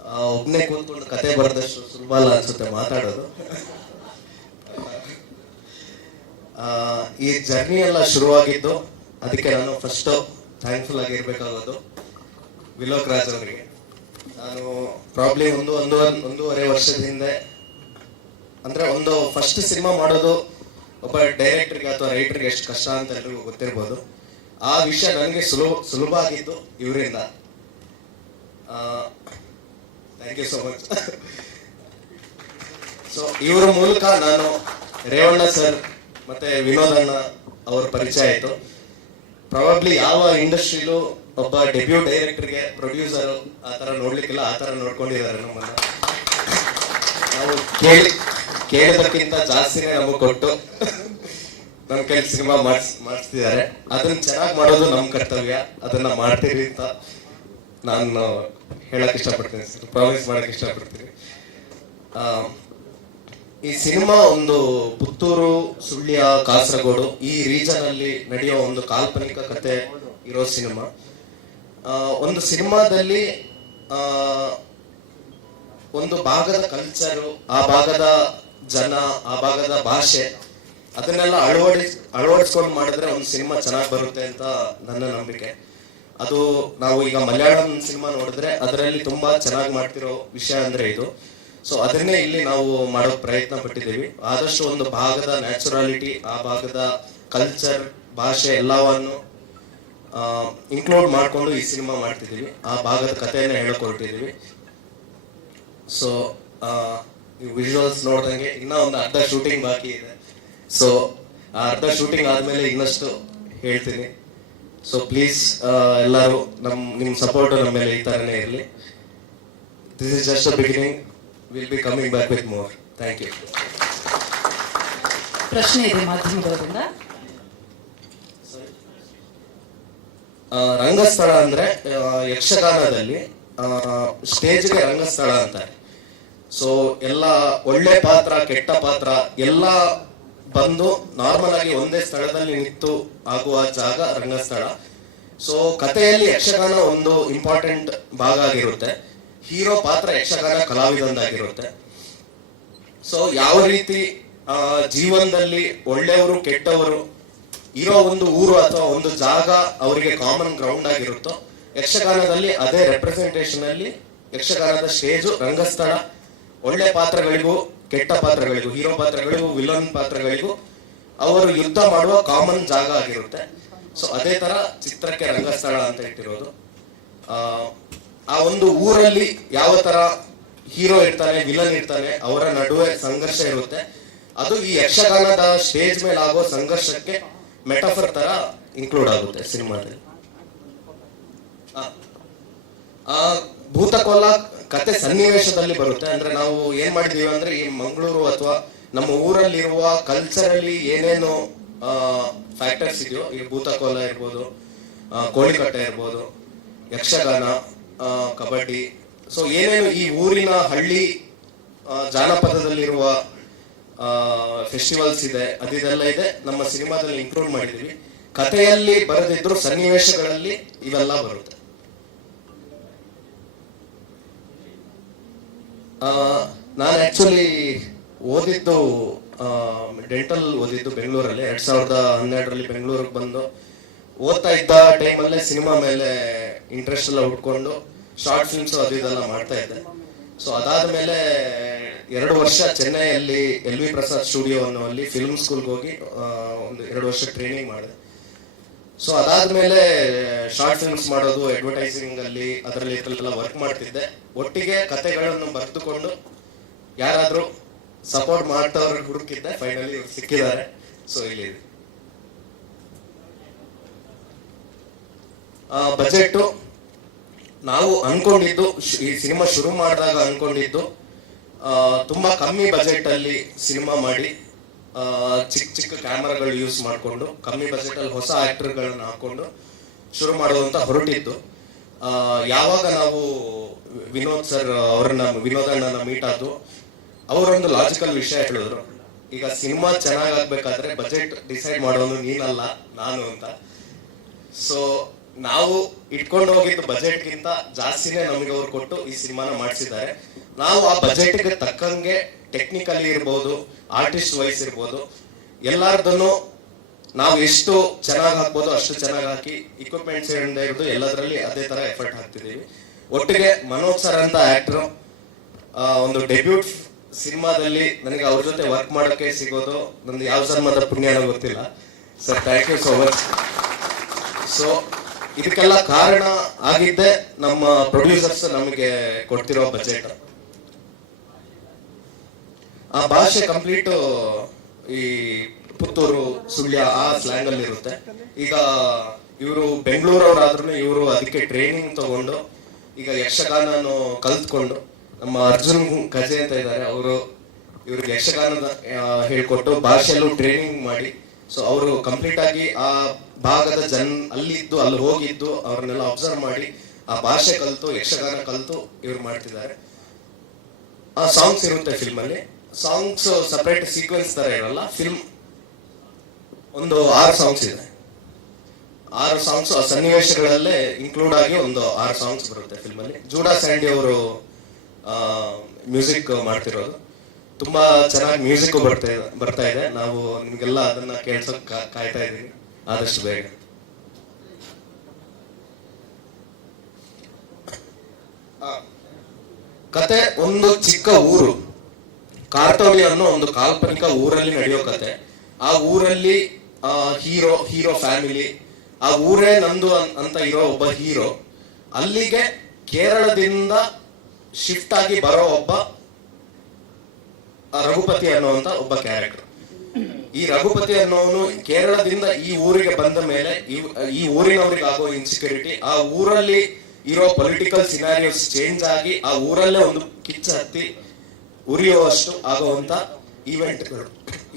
ಒಬ್ಬನೇ ಕೂತ್ಕೊಂಡು ಕತೆ ಬರೆದಷ್ಟು ಸುಲಭ ಅಲ್ಲ ಅನ್ಸುತ್ತೆ ಮಾತಾಡೋದು. ಈ ಜರ್ನಿ ಎಲ್ಲ ಶುರುವಾಗಿದ್ದು ಅದಕ್ಕೆ ನಾನು ಫಸ್ಟ್ ಥ್ಯಾಂಕ್ಫುಲ್ ಆಗಿರ್ಬೇಕಾಗೋದು ವಿಲೋಕ್ ರಾಜ್ ಅವರಿಗೆ. ನಾನು ಪ್ರಾಬ್ಲಿ ಒಂದೂವರೆ ವರ್ಷದ ಹಿಂದೆ, ಅಂದ್ರೆ ಒಂದು ಫಸ್ಟ್ ಸಿನಿಮಾ ಮಾಡೋದು ಒಬ್ಬ ಡೈರೆಕ್ಟರ್ಗೆ ಅಥವಾ ರೈಟರ್ಗೆ ಎಷ್ಟು ಕಷ್ಟ ಅಂತ ಎಲ್ರಿಗೂ ಗೊತ್ತಿರ್ಬೋದು. ಆ ವಿಷಯ ನನಗೆ ಸುಲಭ ಆಗಿದ್ದು ಇವರಿಂದ. Thank you so much. So ಇವರ ಮೂಲಕ ನಾನು ರೇವಣ್ಣ ಸರ್ ಮತ್ತೆ ವಿನೋದ್ ಅಣ್ಣ ಅವ್ರ ಪರಿಚಯ ಆಯಿತು. ಪ್ರಾಬಬ್ಲಿ ಯಾವ ಇಂಡಸ್ಟ್ರಿಲೂ ಒಬ್ಬ ಡೆಬ್ಯೂ ಡೈರೆಕ್ಟರ್ಗೆ ಪ್ರೊಡ್ಯೂಸರ್ ಆ ಥರ ನೋಡ್ಲಿಕ್ಕಿಲ್ಲ, ಆ ಥರ ನೋಡ್ಕೊಂಡಿದ್ದಾರೆ ನಮ್ಮನ್ನ. ನಾವು ಕೇಳಿದಕ್ಕಿಂತ ಜಾಸ್ತಿನೇ ನಮಗೆ ಕೊಟ್ಟು ನಮ್ಮ ಕೈ ಸಿನಿಮಾ ಮಾಡಿಸ್ತಿದ್ದಾರೆ. ಅದನ್ನ ಚೆನ್ನಾಗಿ ಮಾಡೋದು ನಮ್ಮ ಕರ್ತವ್ಯ, ಅದನ್ನ ಮಾಡ್ತೀರಿ ಅಂತ ನಾನು ಹೇಳಕ್ ಇಷ್ಟಪಡ್ತೀನಿ, ಪ್ರಾಮಿಸ್ ಮಾಡಕ್ ಇಷ್ಟಪಡ್ತೀನಿ. ಈ ಸಿನಿಮಾ ಒಂದು ಪುತ್ತೂರು, ಸುಳ್ಯ, ಕಾಸರಗೋಡು ಈ ರೀಜನ್ ಅಲ್ಲಿ ನಡೆಯೋ ಒಂದು ಕಾಲ್ಪನಿಕ ಕತೆ ಇರೋ ಸಿನಿಮಾ. ಒಂದು ಸಿನಿಮಾದಲ್ಲಿ ಒಂದು ಭಾಗದ ಕಲ್ಚರು, ಆ ಭಾಗದ ಜನ, ಆ ಭಾಗದ ಭಾಷೆ, ಅದನ್ನೆಲ್ಲ ಅಳವಡಿಸ್ಕೊಂಡು ಮಾಡಿದ್ರೆ ಒಂದು ಸಿನಿಮಾ ಚೆನ್ನಾಗಿ ಬರುತ್ತೆ ಅಂತ ನನ್ನ ನಂಬಿಕೆ. ಅದು ನಾವು ಈಗ ಮಲಯಾಳಂ ಸಿನಿಮಾ ನೋಡಿದ್ರೆ ಅದರಲ್ಲಿ ತುಂಬಾ ಚೆನ್ನಾಗಿ ಮಾಡ್ತಿರೋ ವಿಷಯ ಅಂದ್ರೆ ಇದು. ಸೊ ಅದನ್ನೇ ಇಲ್ಲಿ ನಾವು ಮಾಡೋ ಪ್ರಯತ್ನ ಪಟ್ಟಿದ್ದೀವಿ. ಆದಷ್ಟು ಒಂದು ಭಾಗದ ನ್ಯಾಚುರಾಲಿಟಿ, ಆ ಭಾಗದ ಕಲ್ಚರ್, ಭಾಷೆ ಎಲ್ಲವನ್ನು ಇನ್ಕ್ಲೂಡ್ ಮಾಡ್ಕೊಂಡು ಈ ಸಿನಿಮಾ ಮಾಡ್ತಿದ್ದೀವಿ. ಆ ಭಾಗದ ಕಥೆಯನ್ನ ಹೇಳ್ಕೊಟ್ಟಿದ್ದೀವಿ. ಸೊ ವಿಜುವಲ್ಸ್ ನೋಡ್ದಂಗೆ ಇನ್ನ ಒಂದು ಅರ್ಧ ಶೂಟಿಂಗ್ ಬಾಕಿ ಇದೆ. ಸೊ ಆ ಅರ್ಧ ಶೂಟಿಂಗ್ ಆದ್ಮೇಲೆ ಇನ್ನಷ್ಟು ಹೇಳ್ತೀನಿ. ಸೊ ಪ್ಲೀಸ್ ಎಲ್ಲರೂ ನಿಮ್ಮ ಸಪೋರ್ಟ್ ನಮ್ಮ ಮೇಲೆ ಈ ತರನೇ ಇರಲಿ. This is just a beginning, will be coming back with more. Thank you. ಪ್ರಶ್ನೆ ಇದೆ ಮಾಧ್ಯಮದವರಿಂದ. ರಂಗಸ್ಥಳ ಅಂದ್ರೆ ಯಕ್ಷಗಾನದಲ್ಲಿ ಸ್ಟೇಜ್ಗೆ ರಂಗಸ್ಥಳ ಅಂತಾರೆ. ಸೊ ಎಲ್ಲ ಒಳ್ಳೆ ಪಾತ್ರ, ಕೆಟ್ಟ ಪಾತ್ರ ಎಲ್ಲ ಬಂದು ನಾರ್ಮಲ್ ಆಗಿ ಒಂದೇ ಸ್ಥಳದಲ್ಲಿ ನಿಂತು ಆಗುವ ಜಾಗ ರಂಗಸ್ಥಳ. ಸೊ ಕಥೆಯಲ್ಲಿ ಯಕ್ಷಗಾನ ಒಂದು ಇಂಪಾರ್ಟೆಂಟ್ ಭಾಗ ಆಗಿರುತ್ತೆ. ಹೀರೋ ಪಾತ್ರ ಯಕ್ಷಗಾನ ಕಲಾವಿದನಾಗಿರುತ್ತೆ. ಸೊ ಯಾವ ರೀತಿ ಜೀವನದಲ್ಲಿ ಒಳ್ಳೆಯವರು ಕೆಟ್ಟವರು ಇರೋ ಒಂದು ಊರು ಅಥವಾ ಒಂದು ಜಾಗ ಅವರಿಗೆ ಕಾಮನ್ ಗ್ರೌಂಡ್ ಆಗಿರುತ್ತೋ, ಯಕ್ಷಗಾನದಲ್ಲಿ ಅದೇ ರೆಪ್ರೆಸೆಂಟೇಷನ್ ಅಲ್ಲಿ ಯಕ್ಷಗಾನದ ಸ್ಟೇಜು ರಂಗಸ್ಥಳ ಒಳ್ಳೆ ಪಾತ್ರಗಳಿಗೂ ಕೆಟ್ಟ ಪಾತ್ರಗಳಿಗೂ, ಹೀರೋ ಪಾತ್ರಗಳಿಗೂ ವಿಲನ್ ಪಾತ್ರಗಳಿಗೂ ಅವರು ಯುದ್ಧ ಮಾಡುವ ಕಾಮನ್ ಜಾಗ ಆಗಿರುತ್ತೆ. ಸೊ ಅದೇ ತರ ಚಿತ್ರಕ್ಕೆ ರಂಗಸ್ಥಳ ಅಂತ ಇಟ್ಟಿರೋದು. ಆ ಒಂದು ಊರಲ್ಲಿ ಯಾವ ತರ ಹೀರೋ ಇರ್ತಾನೆ, ವಿಲನ್ ಇರ್ತಾನೆ, ಅವರ ನಡುವೆ ಸಂಘರ್ಷ ಇರುತ್ತೆ. ಅದು ಈ ಯಕ್ಷಗಾನದ ಸ್ಟೇಜ್ ಮೇಲೆ ಆಗೋ ಸಂಘರ್ಷಕ್ಕೆ ಮೆಟಾಫರ್ ತರ ಇನ್ಕ್ಲೂಡ್ ಆಗುತ್ತೆ ಸಿನಿಮಾದಲ್ಲಿ. ಭೂತಕೋಲ ಕತೆ ಸನ್ನಿವೇಶದಲ್ಲಿ ಬರುತ್ತೆ. ಅಂದ್ರೆ ನಾವು ಏನ್ ಮಾಡಿದೀವಿ ಅಂದ್ರೆ ಈ ಮಂಗಳೂರು ಅಥವಾ ನಮ್ಮ ಊರಲ್ಲಿರುವ ಕಲ್ಚರಲ್ಲಿ ಏನೇನು ಫ್ಯಾಕ್ಟರ್ಸ್ ಇದೆಯೋ, ಈ ಭೂತಕೋಲ ಇರ್ಬೋದು, ಕೋಳಿಕಟ್ಟೆ ಇರ್ಬೋದು, ಯಕ್ಷಗಾನ, ಕಬಡ್ಡಿ, ಸೊ ಏನೇನು ಈ ಊರಿನ ಹಳ್ಳಿ ಜಾನಪದದಲ್ಲಿರುವ ಫೆಸ್ಟಿವಲ್ಸ್ ಇದೆ, ಅದೆಲ್ಲ ಇದೆ ನಮ್ಮ ಸಿನಿಮಾದಲ್ಲಿ ಇನ್ಕ್ಲೂಡ್ ಮಾಡಿದೀವಿ. ಕಥೆಯಲ್ಲಿ ಬರೆದಿದ್ರು ಸನ್ನಿವೇಶಗಳಲ್ಲಿ ಇವೆಲ್ಲ ಬರುತ್ತೆ. ನಾನು ಆಕ್ಚುಲಿ ಓದಿದ್ದು ಡೆಂಟಲ್ ಓದಿದ್ದು ಬೆಂಗಳೂರಲ್ಲಿ. 2012 ಬೆಂಗಳೂರಿಗೆ ಬಂದು ಓದ್ತಾ ಇದ್ದ ಟೈಮಲ್ಲೇ ಸಿನಿಮಾ ಮೇಲೆ ಇಂಟ್ರೆಸ್ಟ್ ಎಲ್ಲ ಹುಡ್ಕೊಂಡು ಶಾರ್ಟ್ ಫಿಲ್ಮ್ಸ್ ಅದು ಇದೆಲ್ಲ ಮಾಡ್ತಾ ಇದ್ದೆ. ಸೊ ಅದಾದ್ಮೇಲೆ 2 ವರ್ಷ ಚೆನ್ನೈಯಲ್ಲಿ LV ಪ್ರಸಾದ್ ಸ್ಟುಡಿಯೋ ಅನ್ನೋಲ್ಲಿ ಫಿಲ್ಮ್ ಸ್ಕೂಲ್ಗೆ ಹೋಗಿ ಒಂದು 2 ವರ್ಷ ಟ್ರೈನಿಂಗ್ ಮಾಡಿದೆ. ಸೊ ಅದಾದ್ಮೇಲೆ ಶಾರ್ಟ್ ಫಿಲ್ಮ್ಸ್ ಮಾಡೋದು, ಅಡ್ವರ್ಟೈಸಿಂಗ್ ಅಲ್ಲಿ ಅದರಲ್ಲಿ ವರ್ಕ್ ಮಾಡ್ತಿದ್ದೆ. ಒಟ್ಟಿಗೆ ಕತೆಗಳನ್ನು ಬರೆದುಕೊಂಡು ಯಾರಾದ್ರೂ ಸಪೋರ್ಟ್ ಮಾಡ್ತವ್ರ ಹುಡುಕಿದ್ದೆ. ಫೈನಲಿ ಸಿಕ್ಕಿದ್ದಾರೆ. ಸೊ ಇಲ್ಲಿ ಬಜೆಟ್ ನಾವು ಅನ್ಕೊಂಡಿದ್ದು, ಈ ಸಿನಿಮಾ ಶುರು ಮಾಡಿದಾಗ ಅನ್ಕೊಂಡಿದ್ದು ತುಂಬಾ ಕಮ್ಮಿ ಬಜೆಟ್ ಅಲ್ಲಿ ಸಿನಿಮಾ ಮಾಡಿ, ಚಿಕ್ಕ ಕ್ಯಾಮರಾಗಳು ಯೂಸ್ ಮಾಡಿಕೊಂಡು ಕಮ್ಮಿ ಬಜೆಟ್ ಅಲ್ಲಿ ಹೊಸ ಆಕ್ಟರ್ಗಳನ್ನ ಹಾಕೊಂಡು ಶುರು ಮಾಡೋದಂತ ಹೊರಟಿದ್ದು. ಯಾವಾಗ ನಾವು ವಿನೋದ್ ಅಣ್ಣನ ಮೀಟ್ ಆದ್ದು, ಅವರೊಂದು ಲಾಜಿಕಲ್ ವಿಷಯ ಹೇಳಿದ್ರು. ಈಗ ಸಿನಿಮಾ ಚೆನ್ನಾಗಾಗ್ಬೇಕಾದ್ರೆ ಬಜೆಟ್ ಡಿಸೈಡ್ ಮಾಡೋನು ನೀನಲ್ಲ, ನಾನು ಅಂತ. ಸೊ ನಾವು ಇಟ್ಕೊಂಡು ಹೋಗಿದ್ದು ಬಜೆಟ್ಗಿಂತ ಜಾಸ್ತಿನೇ ನಮಗೆ ಅವ್ರು ಕೊಟ್ಟು ಈ ಸಿನಿಮಾನ ಮಾಡಿಸಿದ್ದಾರೆ. ನಾವು ಆ ಬಜೆಟ್ಗೆ ತಕ್ಕಂಗೆ ಟೆಕ್ನಿಕಲಿ ಇರ್ಬೋದು, ಆರ್ಟಿಸ್ಟ್ ವೈಸ್ ಇರ್ಬೋದು, ಎಲ್ಲಾರ್ದನ್ನು ನಾವು ಎಷ್ಟು ಚೆನ್ನಾಗಿ ಹಾಕ್ಬೋದು ಅಷ್ಟು ಚೆನ್ನಾಗಿ ಹಾಕಿ, ಇಕ್ವಿಪ್ಮೆಂಟ್ಸ್ ಹಿಡಿದು ಎಲ್ಲದರಲ್ಲಿ ಅದೇ ತರ ಎಫರ್ಟ್ ಹಾಕ್ತಿದ್ದೀವಿ. ಒಟ್ಟಿಗೆ ಮನೋಜ್ ಸರ್ ಅಂತ ಆಕ್ಟರ್ ಒಂದು ಡೆಬ್ಯೂಟ್ ಸಿನಿಮಾದಲ್ಲಿ ನನಗೆ ಅವ್ರ ಜೊತೆ ವರ್ಕ್ ಮಾಡೋಕೆ ಸಿಗೋದು ನಂದು ಯಾವ ಜನ್ಮದ ಪುಣ್ಯನೋ ಗೊತ್ತಿಲ್ಲ sir. Thank you so much. So ಇದಕ್ಕೆಲ್ಲ ಕಾರಣ ಆಗಿದ್ದೆ ನಮ್ಮ ಪ್ರೊಡ್ಯೂಸರ್ಸ್ ನಮಗೆ ಕೊಡ್ತಿರೋ ಬಜೆಟ್. ಆ ಭಾಷೆ ಕಂಪ್ಲೀಟ್ ಈ ಪುತ್ತೂರು, ಸುಳ್ಯ ಆ ಸ್ಲ್ಯಾಂಗ್ ಅಲ್ಲಿ ಇರುತ್ತೆ. ಈಗ ಇವರು ಬೆಂಗಳೂರವರಾದ್ರೂ ಇವರು ಅದಕ್ಕೆ ಟ್ರೈನಿಂಗ್ ತಗೊಂಡು ಈಗ ಯಕ್ಷಗಾನನು ಕಲ್ತ್ಕೊಂಡು, ನಮ್ಮ ಅರ್ಜುನ್ ಕಜೆ ಅಂತ ಇದ್ದಾರೆ, ಅವರು ಇವ್ರಿಗೆ ಯಕ್ಷಗಾನದ ಹೇಳ್ಕೊಟ್ಟು ಭಾಷೆಯಲ್ಲೂ ಟ್ರೈನಿಂಗ್ ಮಾಡಿ, ಸೊ ಅವರು ಕಂಪ್ಲೀಟ್ ಆಗಿ ಆ ಭಾಗದ ಅಲ್ಲಿದ್ದು ಅಲ್ಲಿ ಹೋಗಿದ್ದು ಅವ್ರನ್ನೆಲ್ಲ ಅಬ್ಸರ್ವ್ ಮಾಡಿ ಆ ಭಾಷೆ ಕಲ್ತು ಯಕ್ಷಗಾನ ಕಲ್ತು ಇವ್ರು ಮಾಡ್ತಿದ್ದಾರೆ. ಆ ಸಾಂಗ್ಸ್ ಇರುತ್ತೆ ಫಿಲ್ಮ್ ಅಲ್ಲಿ. ಸಾಂಗ್ಸ್ ಸಪರೇಟ್ ಸೀಕ್ವೆನ್ಸ್ ತರ ಇರಲ್ಲ. ಫಿಲ್ಮ್ ಒಂದು 6 ಸಾಂಗ್ಸ್ ಇದೆ. 6 ಸಾಂಗ್ಸ್ ಆ ಸನ್ನಿವೇಶಗಳಲ್ಲೇ ಇನ್ಕ್ಲೂಡ್ ಆಗಿ ಒಂದು 6 ಸಾಂಗ್ಸ್ ಬರುತ್ತೆ ಫಿಲ್ಮ್ ಅಲ್ಲಿ. ಜೂಡಾ ಸ್ಯಾಂಡಿ ಅವರು ಮ್ಯೂಸಿಕ್ ಮಾಡ್ತಿರೋದು. ತುಂಬಾ ಚೆನ್ನಾಗಿ ಮ್ಯೂಸಿಕ್ ಬರ್ತಾ ಇದೆ. ನಾವು ನಿಮ್ಗೆಲ್ಲ ಅದನ್ನ ಕೇಳ್ಸೋಕ್ ಕಾಯ್ತಾ ಇದೀವಿ ಆದಷ್ಟು ಬೇಗ. ಕತೆ ಒಂದು ಚಿಕ್ಕ ಊರು, ಕಾರ್ತೋಡಿ ಅನ್ನೋ ಒಂದು ಕಾಲ್ಪನಿಕ ಊರಲ್ಲಿ ನಡೆಯೋ ಕತೆ. ಆ ಊರಲ್ಲಿ ಹೀರೋ ಫ್ಯಾಮಿಲಿ, ಆ ಊರೇ ನಂದು ಅಂತ ಇರೋ ಒಬ್ಬ ಹೀರೋ, ಅಲ್ಲಿಗೆ ಕೇರಳದಿಂದ ಶಿಫ್ಟ್ ಆಗಿ ಬರೋ ಒಬ್ಬ ರಘುಪತಿ ಅನ್ನುವಂತ ಒಬ್ಬ ಕ್ಯಾರೆಕ್ಟರ್. ಈ ರಘುಪತಿ ಅನ್ನೋನು ಕೇರಳದಿಂದ ಈ ಊರಿಗೆ ಬಂದ ಮೇಲೆ ಈ ಊರಿನವ್ರಿಗೆ ಆಗೋ ಇನ್ಸೆಕ್ಯೂರಿಟಿ, ಆ ಊರಲ್ಲಿ ಇರೋ ಪೊಲಿಟಿಕಲ್ ಸಿನಾರಿಯೋಸ್ ಚೇಂಜ್ ಆಗಿ ಆ ಊರಲ್ಲೇ ಒಂದು ಕಿಚ್ಚ ಹತ್ತಿ ಉರಿಯುವಷ್ಟು ಆಗುವಂತ ಈವೆಂಟ್ಗಳು.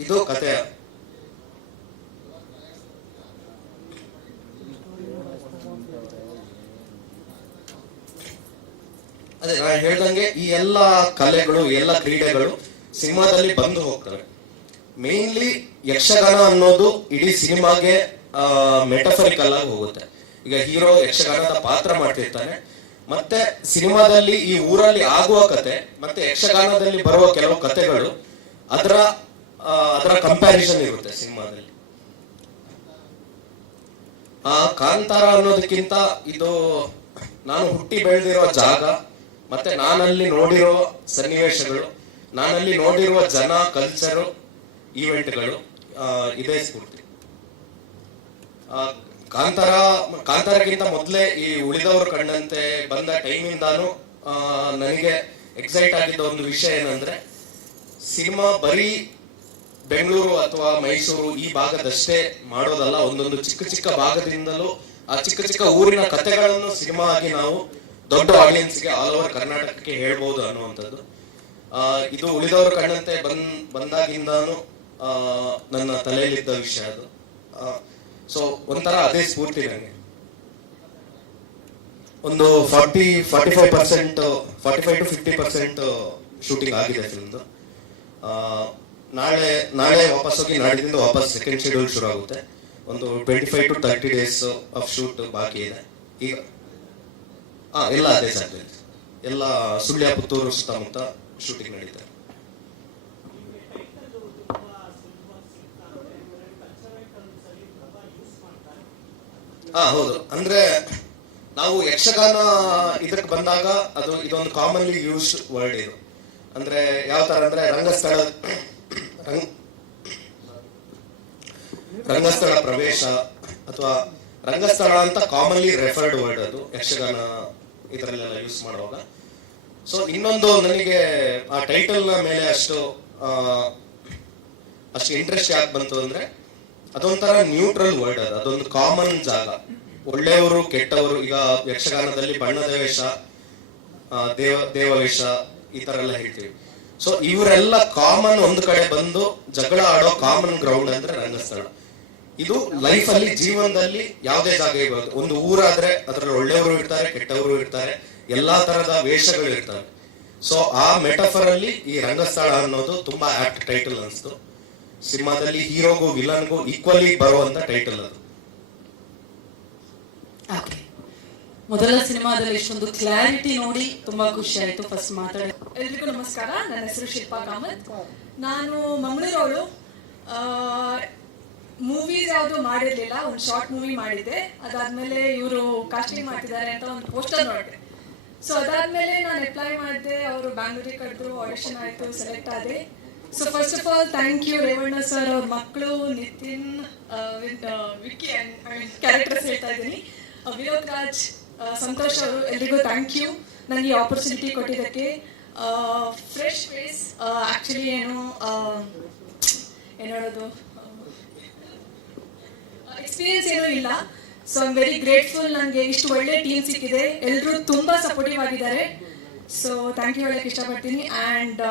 ಇದು ಕಥೆಯ. ಅದೇ ನಾನು ಹೇಳ್ದಂಗೆ ಈ ಎಲ್ಲ ಕಲೆಗಳು, ಎಲ್ಲ ಕ್ರೀಡೆಗಳು ಸಿನಿಮಾದಲ್ಲಿ ಬಂದು ಹೋಗ್ತವೆ. ಮೇನ್ಲಿ ಯಕ್ಷಗಾನ ಅನ್ನೋದು ಇಡೀ ಸಿನಿಮಾಗೆ ಮೆಟಫರಿಕಲ್ ಆಗಿ ಹೋಗುತ್ತೆ. ಈಗ ಹೀರೋ ಯಕ್ಷಗಾನದ ಪಾತ್ರ ಮಾಡ್ತಿರ್ತಾನೆ, ಮತ್ತೆ ಸಿನಿಮಾದಲ್ಲಿ ಈ ಊರಲ್ಲಿ ಆಗುವ ಕತೆ ಮತ್ತೆ ಯಕ್ಷಗಾನದಲ್ಲಿ ಬರುವ ಕೆಲವು ಕತೆಗಳು ಅದರ ಕಂಪ್ಯಾರಿಸನ್ ಇರುತ್ತೆ ಸಿನಿಮಾದಲ್ಲಿ. ಕಾಂತಾರ ಅನ್ನೋದಕ್ಕಿಂತ ಇದು ನಾನು ಹುಟ್ಟಿ ಬೆಳೆದಿರೋ ಜಾಗ, ಮತ್ತೆ ನಾನಲ್ಲಿ ನೋಡಿರೋ ಸನ್ನಿವೇಶಗಳು, ನಾನಲ್ಲಿ ನೋಡಿರುವ ಜನ, ಕಲ್ಚರು, ಈವೆಂಟ್ಗಳು ಇದೇ ಸ್ಫೂರ್ತಿ. ಕಾಂತಾರಕ್ಕಿಂತ ಮೊದಲೇ ಈ ಉಳಿದವರು ಕಂಡಂತೆ ಬಂದ ಟೈಮಿಂದಾನು ನನಗೆ ಎಕ್ಸೈಟ್ ಆಗಿದ್ದ ಒಂದು ವಿಷಯ ಏನಂದ್ರೆ, ಸಿನಿಮಾ ಬರೀ ಬೆಂಗಳೂರು ಅಥವಾ ಮೈಸೂರು ಈ ಭಾಗದಷ್ಟೇ ಮಾಡೋದಲ್ಲ, ಒಂದೊಂದು ಚಿಕ್ಕ ಚಿಕ್ಕ ಭಾಗದಿಂದಲೂ ಆ ಚಿಕ್ಕ ಚಿಕ್ಕ ಊರಿನ ಕಥೆಗಳನ್ನು ಸಿನಿಮಾ ಆಗಿ ನಾವು ದೊಡ್ಡ ಆಡಿಯನ್ಸ್ಗೆ ಆಲ್ ಓವರ್ ಕರ್ನಾಟಕಕ್ಕೆ ಹೇಳ್ಬೋದು ಅನ್ನುವಂಥದ್ದು. ಇದು ಉಳಿದವರು ಕಂಡಂತೆ ಬಂದಾಗಿಂದಾನು ನನ್ನ ತಲೆಯಲ್ಲಿದ್ದ ವಿಷಯ ಅದು. ಸೊ ಒಂಥರ ಅದೇ ಸ್ಫೂರ್ತಿ ನನಗೆ. ಒಂದು 45% to 50% ಶೂಟಿಂಗ್ ಆಗಿದೆ ಫಿಲ್ಮ್ದು. ನಾಳೆ ವಾಪಸ್ ಹೋಗಿ ನಾಡಿದಿಂದ ವಾಪಸ್ ಸೆಕೆಂಡ್ ಶೆಡ್ಯೂಲ್ ಶುರು ಆಗುತ್ತೆ. ಒಂದು 25 to 30 days ಆಫ್ ಶೂಟ್ ಬಾಕಿ ಇದೆ ಈಗ. ಎಲ್ಲ ಅದೇ ಜಾಗದಲ್ಲಿ, ಎಲ್ಲ ಸುಳ್ಯ, ಪುತ್ತೂರು ಸುತ್ತಮುತ್ತ ಶೂಟಿಂಗ್ ನಡೀತಾರೆ. ಹೌದು. ಅಂದ್ರೆ ನಾವು ಯಕ್ಷಗಾನ ಇದಕ್ಕೆ ಬಂದಾಗ ಇದೊಂದು ಕಾಮನ್ಲಿ ಯೂಸ್ಡ್ ವರ್ಡ್ ಇದು. ಅಂದ್ರೆ ಯಾವ ತರ ಅಂದ್ರೆ ರಂಗಸ್ಥಳ ಪ್ರವೇಶ ಅಥವಾ ರಂಗಸ್ಥಳ ಅಂತ ಕಾಮನ್ಲಿ ರೆಫರ್ಡ್ ವರ್ಡ್ ಅದು ಯಕ್ಷಗಾನ ಇದರಲ್ಲೆಲ್ಲ ಯೂಸ್ ಮಾಡುವಾಗ. ಸೊ ಇನ್ನೊಂದು ನನಗೆ ಆ ಟೈಟಲ್ ನ ಮೇಲೆ ಅಷ್ಟು ಇಂಟ್ರೆಸ್ಟ್ ಯಾಕೆ ಬಂತು ಅಂದ್ರೆ, ಅದೊಂಥರ ನ್ಯೂಟ್ರಲ್ ವರ್ಡ್ ಅದು. ಅದೊಂದು ಕಾಮನ್ ಜಾಗ. ಒಳ್ಳೆಯವರು ಕೆಟ್ಟವರು, ಈಗ ಯಕ್ಷಗಾನದಲ್ಲಿ ಬಣ್ಣದ ವೇಷ, ದೇವವೇಷ ಈ ತರ ಎಲ್ಲ ಹೇಳ್ತೀವಿ. ಸೊ ಇವರೆಲ್ಲ ಕಾಮನ್ ಒಂದು ಕಡೆ ಬಂದು ಜಗಳ ಆಡೋ ಕಾಮನ್ ಗ್ರೌಂಡ್ ಅಂದ್ರೆ ರಂಗಸ್ಥಳ. ಇದು ಲೈಫ್ ಅಲ್ಲಿ, ಜೀವನದಲ್ಲಿ ಯಾವುದೇ ಜಾಗ ಇರ್ಬೋದು. ಒಂದು ಊರಾದ್ರೆ ಅದರಲ್ಲಿ ಒಳ್ಳೆಯವರು ಇರ್ತಾರೆ, ಕೆಟ್ಟವರು ಇರ್ತಾರೆ, ಎಲ್ಲಾ ತರದ ವೇಷಗಳು ಇರ್ತವೆ. ಸೊ ಆ ಮೆಟಫರ್ ಅಲ್ಲಿ ಈ ರಂಗಸ್ಥಳ ಅನ್ನೋದು ತುಂಬಾ ಆಪ್ಟ್ ಟೈಟಲ್ ಅನ್ಸ್ತು. ಸಿನಿಮಾದಲ್ಲಿ ಹೀರೋಗೂ ವಿಲನ್ಗೂ ಈಕ್ವಲಿ ಬರುವಂತ ಟೈಟಲ್ ಅದು. ಓಕೆ, ಮೊದಲ ಸಿನಿಮಾದಲ್ಲಿ ಇಷ್ಟೊಂದು ಕ್ಲಾರಿಟಿ ನೋಡಿ ತುಂಬಾ ಖುಷಿ ಆಯ್ತು. ಫಸ್ಟ್ ಮಾತಾಡಿ. ಎಲ್ರಿಗೂ ನಮಸ್ಕಾರ. ನನ್ನ ಹೆಸರು ಶಿಲ್ಪಾ ಕಾಮತ್. ನಾನು ಮಂಗಳೂರವಳು. ಮೂವೀಸ್ ಯಾವುದು ಮಾಡಿರಲಿಲ್ಲ, ಒಂದು ಶಾರ್ಟ್ ಮೂವಿ ಮಾಡಿದ್ದೆ. ಅದಾದ್ಮೇಲೆ ಇವರು ಕಾಸ್ಟಿಂಗ್ ಮಾಡ್ತಿದ್ದಾರೆ ಅಂತ ಒಂದು ಪೋಸ್ಟರ್ ನೋಡಿದೆ. ಸೊ ಅದಾದ್ಮೇಲೆ ನಾನು ಅಪ್ಲೈ ಮಾಡಿದೆ. ಅವರು ಬ್ಯಾಂಗ್ಳೂರಿಗೆ ಕರೆದ್ರು, ಆಡಿಷನ್ ಆಯಿತು, ಸೆಲೆಕ್ಟ್ ಆದೆ. So first of all thank you Revanna sir, ಅವ್ರ ಮಕ್ಕಳು ನಿತಿನ್, ವಿಕ್ಕಿ ಕ್ಯಾರೆಕ್ಟರ್ಸ್ ಹೇಳ್ತಾ ಇದ್ದೀನಿ, ವಿನೋದ್ ರಾಜ್, ಸಂತೋಷ್ ಅವರು, ಎಲ್ರಿಗೂ ಥ್ಯಾಂಕ್ ಯು ನನಗೆ ಆಪರ್ಚುನಿಟಿ ಕೊಟ್ಟಿದ್ದಕ್ಕೆ. ಫ್ರೆಶ್ ಫೇಸ್, ಆ್ಯಕ್ಚುಲಿ ಏನು ಹೇಳೋದು, ಎಕ್ಸ್ಪೀರಿಯನ್ಸ್ ಏನೂ ಇಲ್ಲ. So I am very grateful. ನನಗೆ ಇಷ್ಟು ಒಳ್ಳೆ ಟೀಮ್ ಸಿಕ್ಕಿದೆ, ಎಲ್ಲರೂ ತುಂಬ ಸಪೋರ್ಟಿವ್ ಆಗಿದ್ದಾರೆ. ಸೊ ಥ್ಯಾಂಕ್ ಯು ಹೇಳಕ್ಕೆ ಇಷ್ಟಪಡ್ತೀನಿ. ಆ್ಯಂಡ್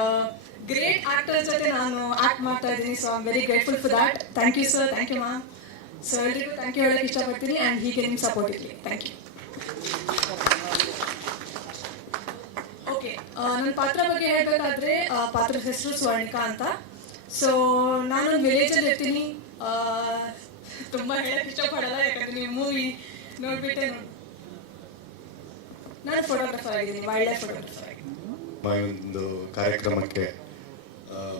ಗ್ರೇಟ್ ಆಕ್ಟರ್ಸ್ ಜೊತೆ ನಾನು ಆಕ್ಟ್ ಮಾಡ್ತಾ ಇದ್ದೀನಿ. So I am very grateful for that. Thank you sir, thank you ma'am. So ಎಲ್ರಿಗೂ ಥ್ಯಾಂಕ್ ಯು ಹೇಳಕ್ಕೆ ಇಷ್ಟಪಡ್ತೀನಿ. ಆ್ಯಂಡ್ ಹೀಗೆ ನಿಮ್ಮ ಸಪೋರ್ಟ್ ಇರಲಿ. Thank you. ಓಕೆ, ನನ್ನ ಪಾತ್ರ ಬಗ್ಗೆ ಹೇಳಬೇಕಾದ್ರೆ ಪಾತ್ರದ ಹೆಸರು ಸ್ವರ್ಣಿಕಾ ಅಂತ. ಸೊ ನಾನೊಂದು ವಿಲೇಜಲ್ಲಿ ಇರ್ತೀನಿ. ತುಂಬ ಹೇಳಕ್ಕೆ ಇಷ್ಟಪಡಲ್ಲ, ಯಾಕಂದರೆ ನೀವು ಮೂವಿ ನೋಡ್ಬಿಟ್ಟೆ ನಾನು ಫೋಟೋಗ್ರಾಫರ್ ಆಗಿದ್ದೀನಿ, ವೈಲ್ಡ್ ಲೈಫ್ ಫೋಟೋಗ್ರಾಫರ್ ಆಗಿದ್ದೀನಿ. ಒಂದು ಕಾರ್ಯಕ್ರಮಕ್ಕೆ